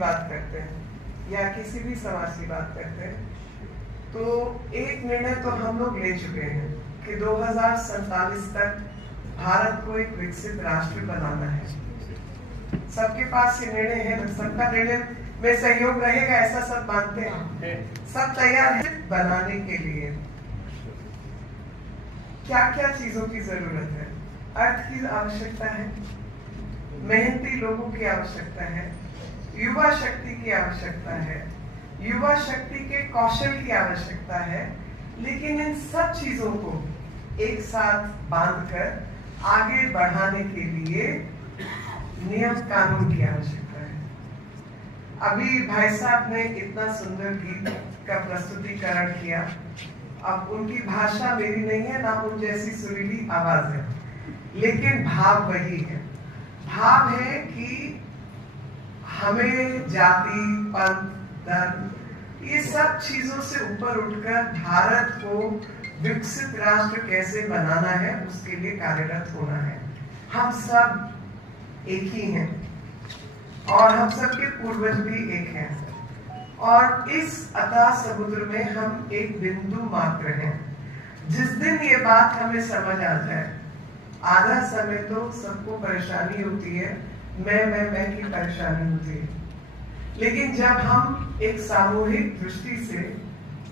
बात करते हैं या किसी भी समाज की बात करते हैं तो एक निर्णय तो हम लोग ले चुके हैं कि 2047 तक भारत को एक विकसित राष्ट्र बनाना है। सबके पास ये निर्णय है, सबका निर्णय में सहयोग रहेगा ऐसा सब मानते हैं, सब तैयार है बनाने के लिए। क्या क्या चीजों की जरूरत है? अर्थ की आवश्यकता है, मेहनती लोगों की आवश्यकता है, युवा शक्ति की आवश्यकता है, युवा शक्ति के कौशल की आवश्यकता है। लेकिन इन सब चीजों को एक साथ बांधकर आगे बढ़ाने के लिए नियम कानून की आवश्यकता है। अभी भाई साहब ने इतना सुंदर गीत का प्रस्तुतिकरण किया। अब उनकी भाषा मेरी नहीं है, ना उन जैसी सुरीली आवाज है, लेकिन भाव वही है। भाव है कि हमें जाति, पंथ, धर्म, ये सब चीजों से ऊपर उठकर भारत को विकसित राष्ट्र कैसे बनाना है उसके लिए कार्यरत होना है। हम सब एक ही हैं और हम सबके पूर्वज भी एक हैं और इस अथाह समुद्र में हम एक बिंदु मात्र हैं। जिस दिन ये बात हमें समझ आ जाए, आधा समय तो सबको परेशानी होती है, मैं की परेशानी होती है, लेकिन जब हम एक सामूहिक दृष्टि से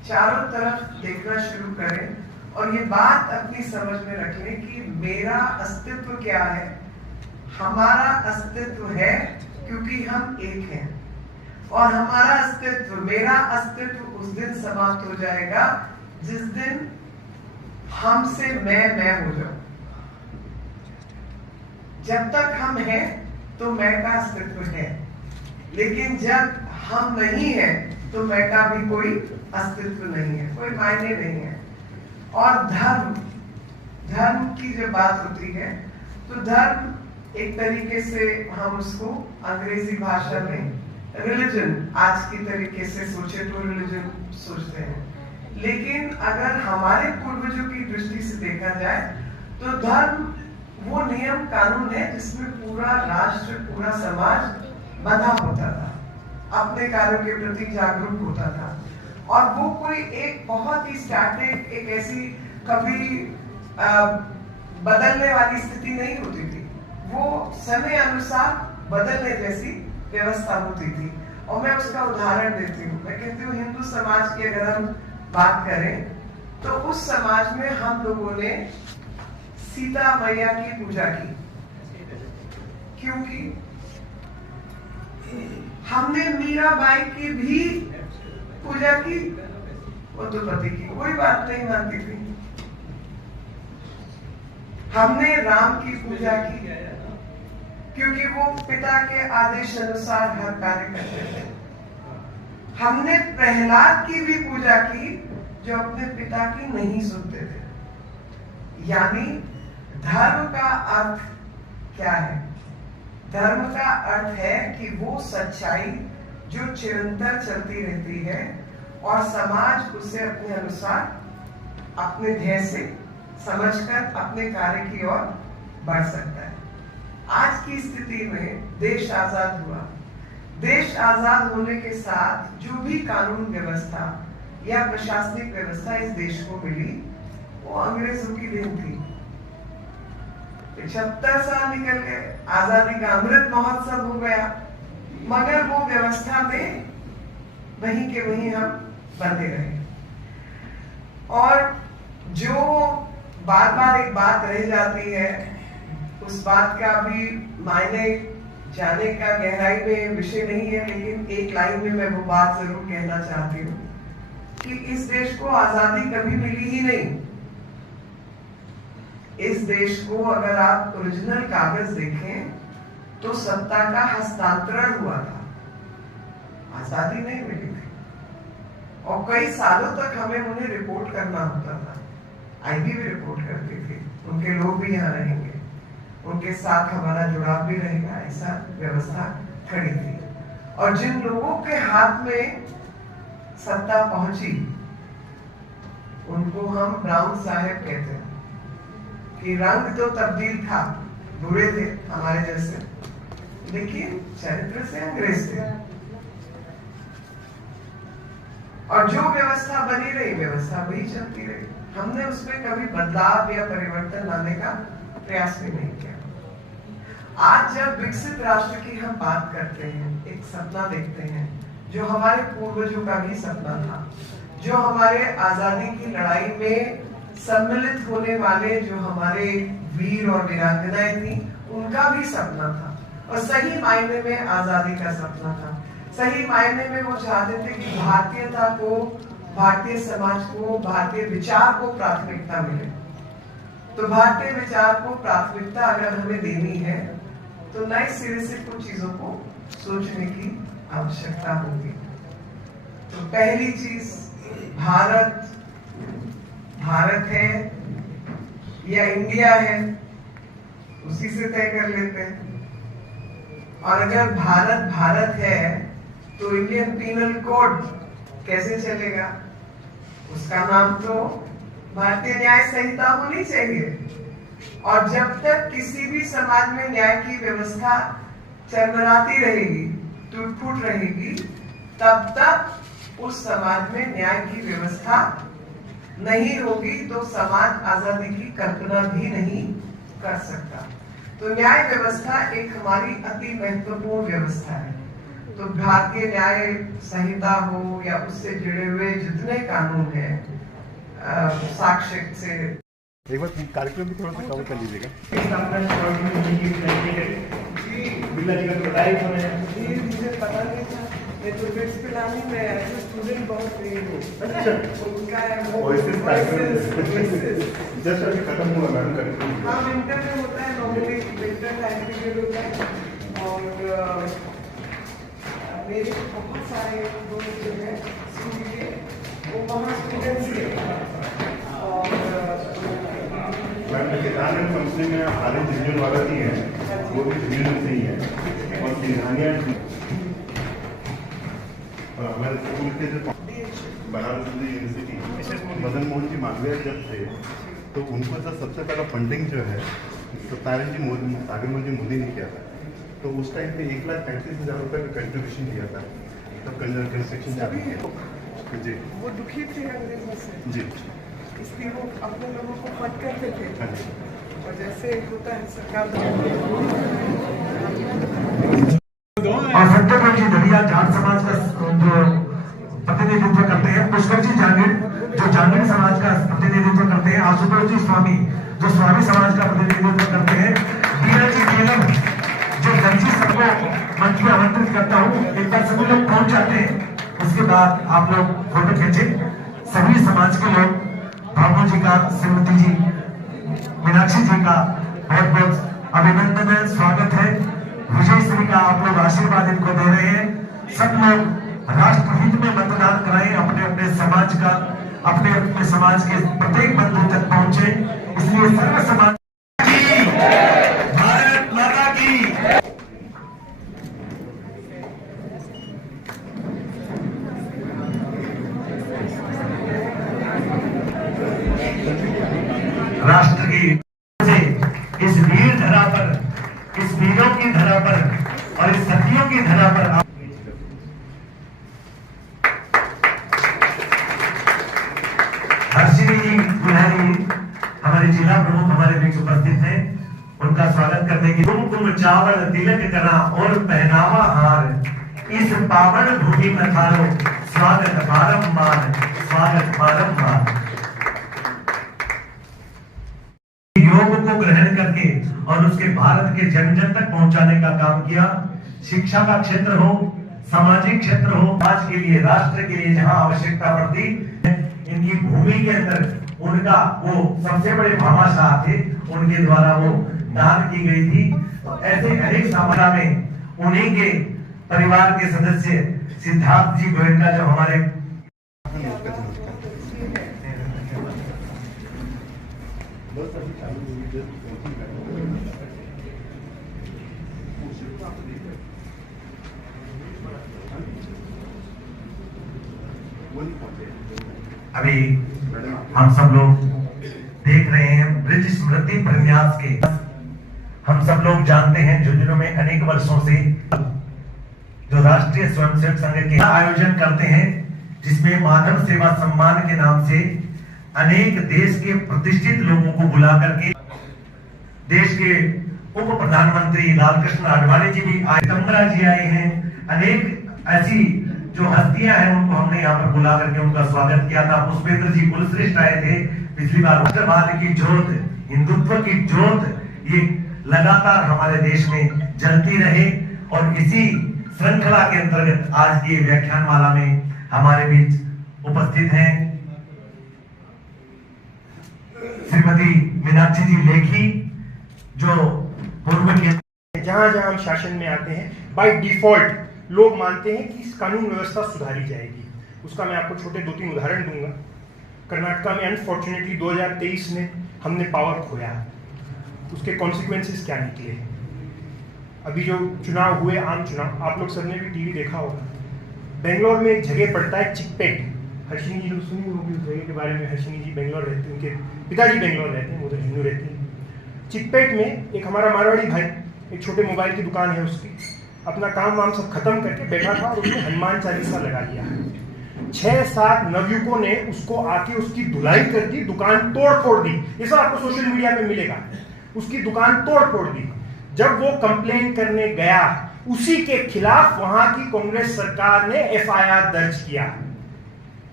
चारों तरफ देखना शुरू करें और ये बात अपनी समझ में रख लें कि मेरा अस्तित्व क्या है, हमारा अस्तित्व है क्योंकि हम एक हैं और हमारा अस्तित्व, मेरा अस्तित्व उस दिन समाप्त हो जाएगा जिस दिन हमसे मैं हो जाऊं। जब तक हम हैं तो मैं का अस्तित्व है, लेकिन जब हम नहीं है तो मैं का भी कोई अस्तित्व नहीं है, कोई मायने नहीं है। और धर्म की जब बात होती है तो धर्म एक तरीके से हम उसको अंग्रेजी भाषा में रिलीजन, आज की तरीके से सोचे तो रिलीजन सोचते हैं, लेकिन अगर हमारे पूर्वजों की दृष्टि से देखा जाए तो धर्म वो नियम कानून है जिसमें पूरा राष्ट्र, पूरा समाज बंधा होता था, अपने कार्यों के प्रति जागरूक होता था और वो कोई एक बहुत ही स्टैटिक, एक ऐसी कभी बदलने वाली स्थिति नहीं होती थी। वो समय अनुसार बदलने जैसी व्यवस्था होती थी। और मैं उसका उदाहरण देती हूँ। मैं कहती हूँ हिंदू समाज की अगर हम बात करें तो उस समाज में हम लोगों ने सीता मैया की पूजा की, क्योंकि हमने मीराबाई की भी पूजा की, वो तो पति की कोई बात नहीं मानती थी। हमने राम की पूजा की क्योंकि वो पिता के आदेश अनुसार हर कार्य करते थे। हमने प्रहलाद की भी पूजा की जो अपने पिता की नहीं सुनते थे। यानी धर्म का अर्थ क्या है? धर्म का अर्थ है कि वो सच्चाई जो चिरंतर चलती रहती है और समाज उसे अपने अनुसार, अपने ध्येय से समझकर अपने कार्य की ओर बढ़ सकता है। आज की स्थिति में देश आजाद हुआ। देश आजाद होने के साथ जो भी कानून व्यवस्था या प्रशासनिक व्यवस्था इस देश को मिली वो अंग्रेजों की देन थी। 75 साल निकल गए, आजादी का अमृत महोत्सव हो गया, मगर वो व्यवस्था में वहीं के वहीं हम बंधे रहे। और जो बार बार एक बात रह जाती है, उस बात का भी मायने जाने का गहराई में विषय नहीं है, लेकिन एक लाइन में मैं वो बात जरूर कहना चाहती हूँ कि इस देश को आजादी कभी मिली ही नहीं। इस देश को अगर आप ओरिजिनल कागज देखें तो सत्ता का हस्तांतरण हुआ था, आजादी नहीं मिली थी। और कई सालों तक हमें उन्हें रिपोर्ट करना होता था। आईबी भी रिपोर्ट करती थी, उनके लोग भी यहाँ रहेंगे, उनके साथ हमारा जुड़ाव भी रहेगा, ऐसा व्यवस्था खड़ी थी। और जिन लोगों के हाथ में सत्ता पहुंची उनको हम ब्राउन साहेब कहते हैं कि रंग तो तब्दील था, बुरे थे हमारे जैसे, लेकिन चरित्र से अंग्रेज थे। और जो व्यवस्था बनी रही व्यवस्था वही चलती रही। हमने उसमें कभी बदलाव या परिवर्तन लाने का प्रयास भी नहीं किया। आज जब विकसित राष्ट्र की हम बात करते हैं, एक सपना देखते हैं जो हमारे पूर्वजों का भी सपना था, जो हमारे आजादी की लड़ाई में सम्मिलित होने वाले जो हमारे वीर और वीरांगनाएं थी, उनका भी सपना था और सही मायने में आजादी का सपना था। सही मायने में वो चाहते थे कि भारतीयता को, भारतीय समाज को, भारतीय विचार को प्राथमिकता मिले। तो भारतीय विचार को प्राथमिकता अगर हमें देनी है तो नए सिरे से कुछ चीजों को सोचने की आवश्यकता होगी। तो पहली चीज, भारत है या इंडिया है, उसी से तय कर लेते हैं। और अगर भारत है तो इंडियन पीनल कोड कैसे चलेगा? उसका नाम तो भारतीय न्याय संहिता होनी चाहिए। और जब तक किसी भी समाज में न्याय की व्यवस्था चरमराती रहेगी, टूट-फूट रहेगी, तब तक उस समाज में न्याय की व्यवस्था नहीं होगी, तो समाज आजादी की कल्पना भी नहीं कर सकता। तो न्याय व्यवस्था एक हमारी अति महत्वपूर्ण व्यवस्था है। तो भारतीय न्याय संहिता हो या उससे जुड़े हुए जितने कानून हैं, साक्ष्य से एक बार कार्यक्रम भी थोड़ा सा कवर कर लीजिएगा। बिरला जी का बधाई हो रहे हैं। जी मुझे पता नहीं था, मैं तो बिट्स पिलानी में एज अ स्टूडेंट बहुत रही हूँ। अच्छा, उनका जस्ट अभी खत्म हुआ मैडम कार्यक्रम। हाँ, विंटर में होता है, नॉर्मली विंटर टाइम पीरियड होता है। और मेरे बहुत सारे दोस्त जो हैं स्कूल के, वो वहाँ स्टूडेंट्स के। और कंपनी में ऑरेंज रीजन वाला भी है, वो भी रीजन से ही है। और सिंघानिया हमारे स्कूल के जो बनारस यूनिवर्सिटी मदन मोहन जी मालवीय जब थे, तो उनको जो सबसे पहला फंडिंग जो है सत्याग्रह जी मोदी ने किया था। तो उस टाइम पे 1,35,000 रुपये का कंट्रीब्यूशन दिया था, तब कंस्ट्रक्शन चालू किया जी। वो दुखी थे अंग्रेजों से जी, इसलिए वो अपने लोगों को फट करते थे। और जैसे होता है सरकार और सत्यपाल जी दरिया जाट समाज का जो प्रतिनिधित्व करते हैं, पुष्कर जी जांगीर जो जांगीर समाज का प्रतिनिधित्व करते हैं, आशुतोष जी स्वामी जो स्वामी समाज का प्रतिनिधित्व करते हैं, बीरा जी केलम जो दर्जी सबको मंच में आमंत्रित करता हूँ। एक बार सभी लोग पहुंच जाते हैं, उसके बाद आप लोग फोटो खींचे। सभी समाज के लोग, बाबू जी का, श्रीमती जी, मीनाक्षी जी का बहुत बहुत अभिनंदन है, स्वागत है। विजय श्री का आप लोग आशीर्वाद इनको दे रहे हैं। सब लोग राष्ट्रहित में मतदान कराएं, अपने अपने समाज का, अपने अपने समाज के प्रत्येक बंधु तक पहुंचे। इसलिए सर्व समाज की भारत माता की। राष्ट्र की इस वीर धरा पर, इस वीरों की धरा पर और इस सतियों की धरा पर हर्षिनी जी गुलहरी हमारे जिला प्रमुख हमारे बीच उपस्थित हैं। उनका स्वागत करने की कुमकुम चावल तिलक करा और पहनावा हार, इस पावन भूमि में थारो स्वागत बारंबार, स्वागत बारंबार। योग को ग्रहण करके और उसके भारत के जन जन तक पहुंचाने का काम किया। शिक्षा का क्षेत्र हो, सामाजिक क्षेत्र हो, समाज के लिए, राष्ट्र के लिए जहां आवश्यकता पड़ती, इनकी भूमि के अंदर उनका वो सबसे बड़े भामाशाह थे, उनके द्वारा वो दान की गई थी। तो ऐसे अनेक समारोह में उन्हीं के परिवार के सदस्य सिद्धार्थ जी गोयनका जो हमारे अभी हम सब लोग देख रहे हैं ब्रिज स्मृति प्रन्यास के। हम सब लोग जानते हैं झुंझुनू में अनेक वर्षों से जो राष्ट्रीय स्वयंसेवक संघ के आयोजन करते हैं, जिसमें मानव सेवा सम्मान के नाम से अनेक देश के प्रतिष्ठित लोगों को बुला करके, देश के उप प्रधानमंत्री लालकृष्ण आडवाणी जी भी आए, कमला जी आए हैं, अनेक ऐसी जो हस्तियां हैं उनको हमने यहाँ पर बुला करके उनका स्वागत किया था। पुष्पेंद्र जी कुलश्रेष्ठ आए थे पिछली बार। राष्ट्रवाद की ज्योत, हिंदुत्व की ज्योत ये लगातार हमारे देश में जलती रहे और इसी श्रृंखला के अंतर्गत आज की व्याख्यानमाला में हमारे बीच उपस्थित हैं श्रीमती मीनाक्षी जी लेखी, जो पूर्व के जहां जहां हम शासन में आते हैं बाय डिफॉल्ट लोग मानते हैं कि कानून व्यवस्था सुधारी जाएगी। उसका मैं आपको छोटे 2-3 उदाहरण दूंगा। कर्नाटका में अनफॉर्चुनेटली 2023 में हमने पावर खोया, उसके कॉन्सिक्वेंसेस क्या निकले। अभी जो चुनाव हुए, आम चुनाव, आप लोग सबने भी टीवी देखा होगा। बेंगलोर में एक जगह पड़ता है चिकपेट, हर्षिनी जी सुनी होगी उस जगह के बारे में। हर्षिनी जी बेंगलोर रहते हैं, उनके पिताजी बेंगलोर रहते हैं, वो तो हिंदू रहते हैं। चिकपेट में एक हमारा मारवाड़ी भाई, एक छोटे मोबाइल की दुकान है उसकी, अपना काम वाम सब खत्म करके बैठा था और उसने हनुमान चालीसा लगा लिया। 6-7 नवयुवकों ने उसको आके उसकी धुलाई कर दी, दुकान तोड़ फोड़ दी। ये सब आपको सोशल मीडिया पे मिलेगा। उसकी दुकान तोड़ फोड़ दी। जब वो कंप्लेन करने गया, उसी के खिलाफ वहां की कांग्रेस सरकार ने FIR दर्ज किया।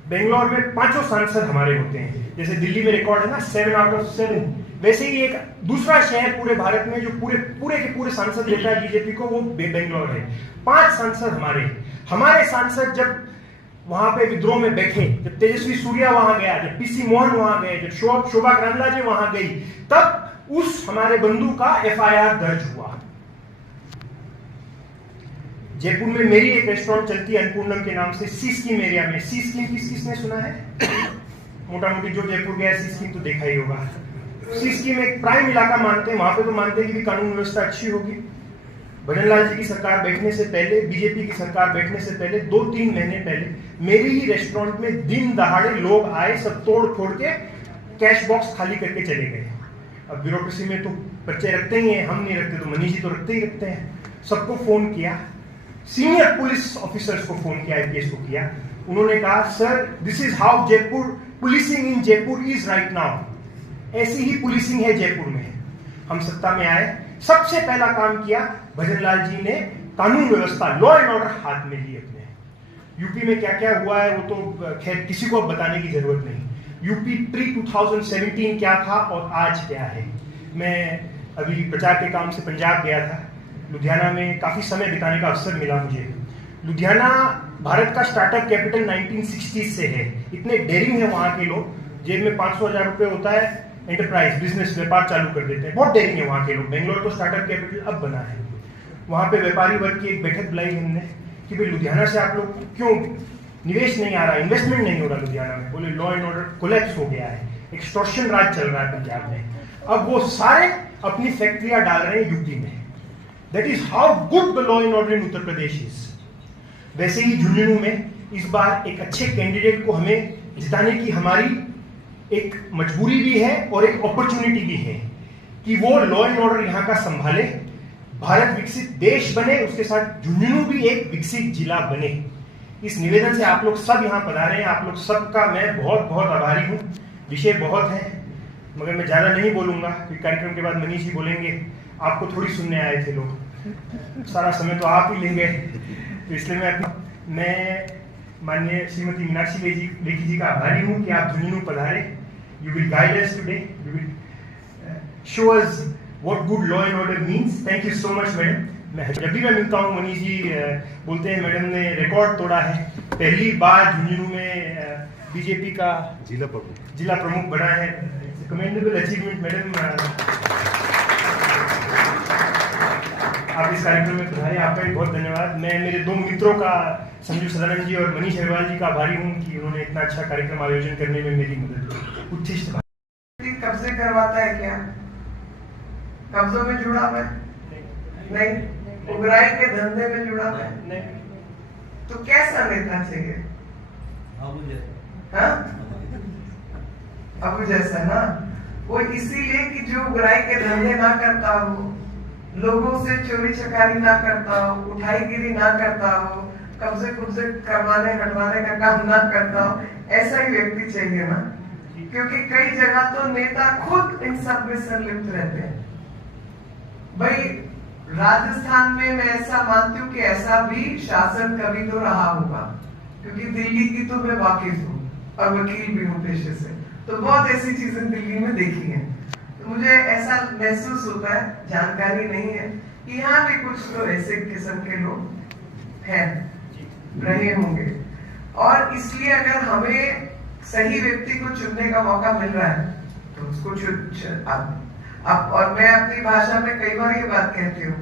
बेंगलोर में 5 सांसद हमारे होते हैं, जैसे दिल्ली में रिकॉर्ड है ना 7 out of 7, वैसे ही एक दूसरा शहर पूरे भारत में जो पूरे के पूरे सांसद लेता है बीजेपी को, वो बेंगलोर है। 5 सांसद हमारे सांसद जब वहां पे विद्रोह में बैठे, जब तेजस्वी सूर्या वहां गया, जब PC मोहन वहां गए, जब शोभा करंदलाजे वहां गई, तब उस हमारे बंधु का FIR दर्ज हुआ। जयपुर में मेरी एक रेस्टोरेंट चलती है अन्नपूर्णम के नाम से, सी स्कीम एरिया में। सी स्कीम किसने सुना है? मोटा मोटी जो जयपुर गया सी स्कीम तो देखा ही होगा। सी स्कीम एक प्राइम इलाका मानते हैं, वहां पे तो मानते हैं कि कानून व्यवस्था अच्छी होगी। भजन लाल जी की सरकार बैठने से पहले, बीजेपी की सरकार बैठने से पहले 2-3 महीने पहले मेरे ही रेस्टोरेंट में दिन दहाड़े लोग आए, सब तोड़ फोड़ के कैश बॉक्स खाली करके चले गए। अब ब्यूरोक्रेसी में तो पर्चे रखते ही हैं, हम नहीं रखते तो मनीष जी तो रखते ही रखते हैं। सबको फोन किया, सीनियर पुलिस ऑफिसर्स को फोन किया, IPS को किया। उन्होंने कहा sir this is how Jaipur policing in Jaipur is right now. ऐसी ही पुलिसिंग है जयपुर में। हम सत्ता में आए, सबसे पहला काम किया भजन लाल जी ने कानून व्यवस्था, लॉ एंड ऑर्डर हाथ में लिए अपने। यूपी में क्या क्या हुआ है वो तो खैर किसी को अब बताने की जरूरत नहीं। यूपी pre-2017 क्या था और आज क्या है। मैं अभी प्रचार के काम से पंजाब गया था, लुधियाना में काफी समय बिताने का अवसर मिला मुझे। लुधियाना भारत का स्टार्टअप कैपिटल 1960 से है। इतने डेयरिंग है वहां के लोग, जेब में 500,000 रुपए होता है, एंटरप्राइज बिजनेस व्यापार चालू कर देते हैं। बहुत डेयरिंग है वहां के लोग। बेंगलोर तो स्टार्टअप कैपिटल अब बना है। वहां पे व्यापारी वर्ग की एक बैठक बुलाई हमने कि भाई लुधियाना से आप लोग क्यों निवेश नहीं आ रहा, इन्वेस्टमेंट नहीं हो रहा लुधियाना में। बोले लॉ एंड ऑर्डर कोलैप्स हो गया है, एक्सटॉर्शन राज चल रहा है पंजाब में। अब वो सारे अपनी फैक्ट्रियां डाल रहे हैं यूपी में। That is how good the law and order in Uttar Pradesh is. वैसे ही झुंझुनू में इस बार एक अच्छे कैंडिडेट को हमें जिताने की हमारी एक मजबूरी भी है और एक अपॉर्चुनिटी भी है कि वो लॉ एंड ऑर्डर यहाँ का संभाले, भारत विकसित देश बने, उसके साथ झुंझुनू भी एक विकसित जिला बने। इस निवेदन से आप लोग सब यहाँ पधारे हैं, आप लोग सबका मैं बहुत बहुत आभारी हूँ। विषय बहुत है मगर मैं ज़्यादा नहीं बोलूँगा क्योंकि कार्यक्रम के बाद मनीष जी बोलेंगे आपको थोड़ी सुनने आए थे लोग, सारा समय तो आप ही लेंगे। तो इसलिए मैं माननीय श्रीमती मीनाक्षी लेखी जी का आभारी हूँ कि आप झुंझुनू पधारे। You will guide us today, you will show us what good law and order means. Thank you so much madam. मैं जब भी मैं मिलता हूँ मनीष जी बोलते हैं मैडम ने रिकॉर्ड तोड़ा है, पहली बार झुंझुनू में बीजेपी का जिला प्रमुख बना है। Commendable achievement madam. आप इस कार्यक्रम में पधारे, आपका भी बहुत धन्यवाद। मैं मेरे 2 मित्रों का संजू सदानंद जी और मनीष अग्रवाल जी का आभारी हूँ कि उन्होंने इतना अच्छा कार्यक्रम आयोजन करने में मेरी मदद की। उच्छिष्ट कब्जे करवाता है क्या? कब्जों में जुड़ा हुआ है? नहीं। उगराई के धंधे में जुड़ा हुआ है? नहीं। तो कैसा नेता चाहिए? हाँ? अबू जैसा ना। वो इसीलिए कि जो उगराई के धंधे ना करता हो, लोगों से चोरी चकारी ना करता हो, उठाईगिरी ना करता हो, कब्जे कुब्जे करवाने हटवाने का काम ना करता हो, ऐसा ही व्यक्ति चाहिए ना, क्योंकि कई जगह तो नेता खुद इन सब में संलिप्त रहते हैं। भाई राजस्थान में मैं ऐसा मानती हूँ कि ऐसा भी शासन कभी तो रहा होगा, क्योंकि दिल्ली की तो मैं वाकिफ हूँ और वकील भी हूँ पेशे से, तो बहुत ऐसी चीजें दिल्ली में देखी हैं। तो मुझे ऐसा महसूस होता है, जानकारी नहीं है कि यहाँ भी कुछ तो ऐसे किस्म के लोग हैं, रहे होंगे, और इसलिए अगर हमें सही व्यक्ति को चुनने का मौका मिल रहा है तो उसको अब और मैं अपनी भाषा में कई बार ये बात कहती हूँ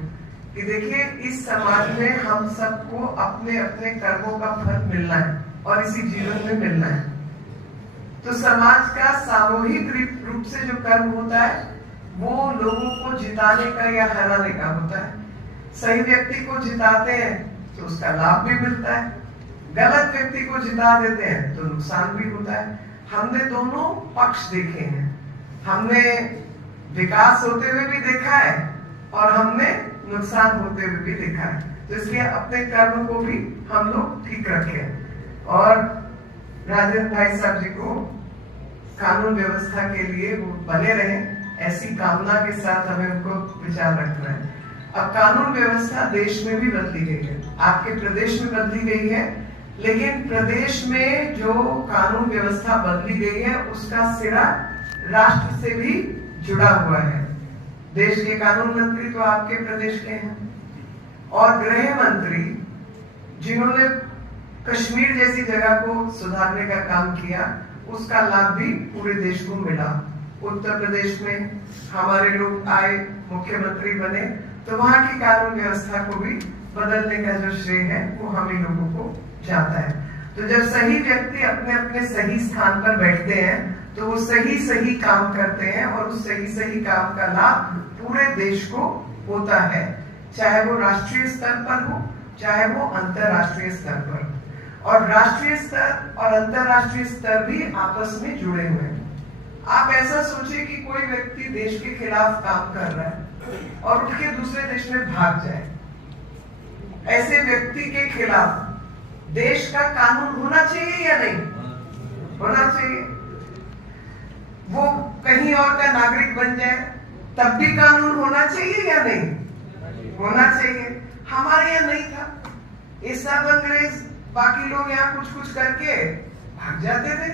कि देखिए, इस समाज में हम सबको अपने अपने कर्मों का फल मिलना है और इसी जीवन में मिलना है। तो समाज का सामूहिक रूप से जो कर्म होता है वो लोगों को जिताने का या हराने का होता है। सही व्यक्ति को जिताते हैं तो उसका लाभ भी मिलता है, गलत व्यक्ति को जिता देते हैं तो नुकसान भी होता है। हमने दोनों पक्ष देखे हैं, हमने विकास होते हुए भी देखा है और हमने नुकसान होते हुए भी देखा है। तो इसलिए अपने कर्म को भी हम लोग ठीक रखें और राजेंद्र भाई साहब जी को कानून व्यवस्था के लिए वो बने रहें, ऐसी कामना के साथ हमें उनको विचार रखना है। अब कानून व्यवस्था देश में भी बदली गई है, आपके प्रदेश में बदली गई है, लेकिन प्रदेश में जो कानून व्यवस्था बदली गई है उसका सिरा राष्ट्र से भी जुड़ा हुआ है। देश के कानून मंत्री तो आपके प्रदेश के हैं और गृह मंत्री जिन्होंने कश्मीर जैसी जगह को सुधारने का काम किया, उसका लाभ भी पूरे देश को मिला। उत्तर प्रदेश में हमारे लोग आए, मुख्यमंत्री बने, तो वहां की कानून व्यवस्था को भी बदलने का जो श्रेय है वो हम ही लोगों को जाता है। तो जब सही व्यक्ति अपने अपने सही स्थान पर बैठते हैं तो वो सही काम करते हैं और उस सही काम का लाभ पूरे देश को होता है, चाहे वो राष्ट्रीय स्तर पर हो चाहे वो अंतरराष्ट्रीय स्तर पर। और राष्ट्रीय स्तर और अंतरराष्ट्रीय स्तर भी आपस में जुड़े हुए हैं। आप ऐसा सोचिए कि कोई व्यक्ति देश के खिलाफ काम कर रहा है और उठ के दूसरे देश में भाग जाए, ऐसे व्यक्ति के खिलाफ देश का कानून होना चाहिए या नहीं होना चाहिए? वो कहीं और का नागरिक बन जाए तब भी कानून होना चाहिए या नहीं होना चाहिए? हमारे यहाँ नहीं था, ये सब अंग्रेज बाकी लोग यहाँ कुछ करके भाग जाते थे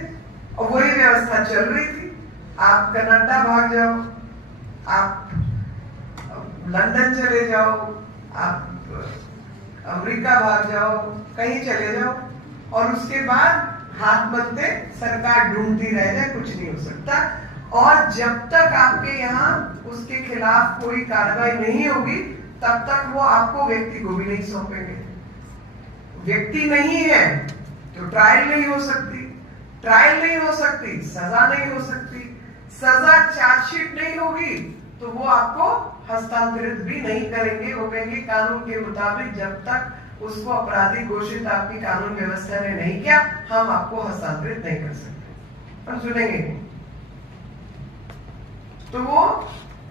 और वही व्यवस्था चल रही थी। आप कनाडा भाग जाओ, आप लंदन चले जाओ, आप अमेरिका भाग जाओ, कहीं चले जाओ और उसके बाद हाथ बनते सरकार ढूंढती रह जाए, कुछ नहीं हो सकता। और जब तक आपके यहाँ उसके खिलाफ कोई कार्रवाई नहीं होगी तब तक वो आपको व्यक्ति को भी नहीं सौंपेंगे। व्यक्ति नहीं है तो ट्रायल नहीं हो सकती, ट्रायल नहीं हो सकती सजा नहीं हो सकती, सजा चार्जशीट नहीं होगी तो वो आपको हस्तांतरित भी नहीं करेंगे। वो कहेंगे कानून के मुताबिक जब तक उसको अपराधी घोषित आपकी कानून व्यवस्था ने नहीं किया हम आपको हस्तांतरित नहीं कर सकते, हम सुनेंगे नहीं। तो वो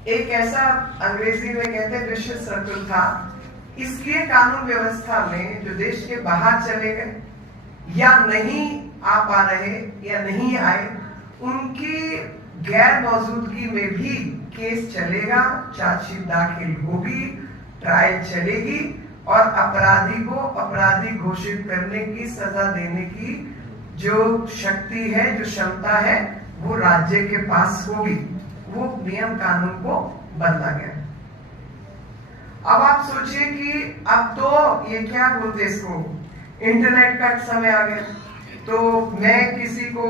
एक ऐसा अंग्रेजी में कहते हैं विशिष्ट सर्कल था। इसलिए कानून व्यवस्था में जो देश के बाहर चले गए या नहीं आ पा रहे या नहीं आए, उनकी गैर मौजूदगी में भी केस चलेगा, चार्जशीट दाखिल होगी, ट्रायल चलेगी और अपराधी को अपराधी घोषित करने की, सजा देने की जो शक्ति है, जो क्षमता है, वो राज्य के पास होगी। वो नियम कानून को बदला गया। अब आप सोचिए कि अब तो ये क्या बोलते इसको, इंटरनेट का समय आ गया, तो मैं किसी को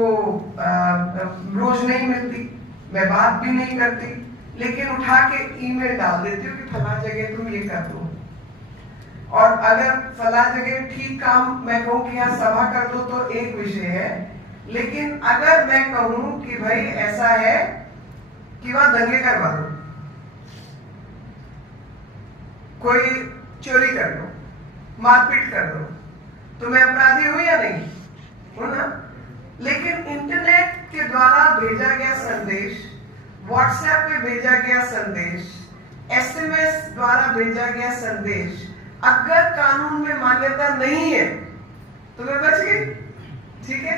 रोज नहीं मिलती, मैं बात भी नहीं करती, लेकिन उठा के ईमेल डाल देती हूँ कि फला जगह तुम ये कर दो। और अगर फला जगह ठीक काम मैं कहूँ कि यहाँ सभा कर दो तो एक विषय है, लेकिन अगर मैं कहूँ कि भाई ऐसा है कि वहां दंगे करवा दो, कोई चोरी कर दो, मारपीट कर दो, तो मैं अपराधी हूं या नहीं हूं ना? लेकिन इंटरनेट के द्वारा भेजा गया संदेश, व्हाट्सएप पे भेजा गया संदेश, एसएमएस द्वारा भेजा गया संदेश अगर कानून में मान्यता नहीं है तो मैं बच गई, ठीक है।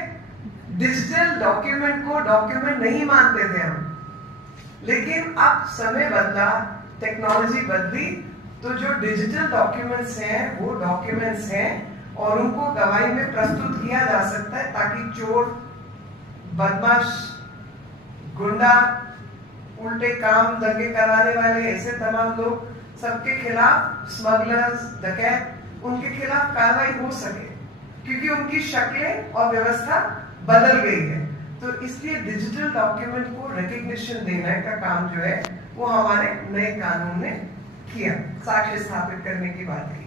डिजिटल डॉक्यूमेंट को डॉक्यूमेंट नहीं मानते थे हम, लेकिन अब समय बदला, टेक्नोलॉजी बदली, तो जो डिजिटल डॉक्यूमेंट्स हैं वो डॉक्यूमेंट्स हैं और उनको गवाही में प्रस्तुत किया जा सकता है ताकि चोर, बदमाश, गुंडा, उल्टे काम, दंगे कराने वाले, ऐसे तमाम लोग, सबके खिलाफ, स्मगलर्स, डकैत, उनके खिलाफ कार्रवाई हो सके, क्योंकि उनकी शक्लें और व्यवस्था बदल गई है। तो इसलिए डिजिटल डॉक्यूमेंट को रिकग्निशन देने का काम जो है वो हमारे नए कानून ने किया, साक्ष्य स्थापित करने की बात है।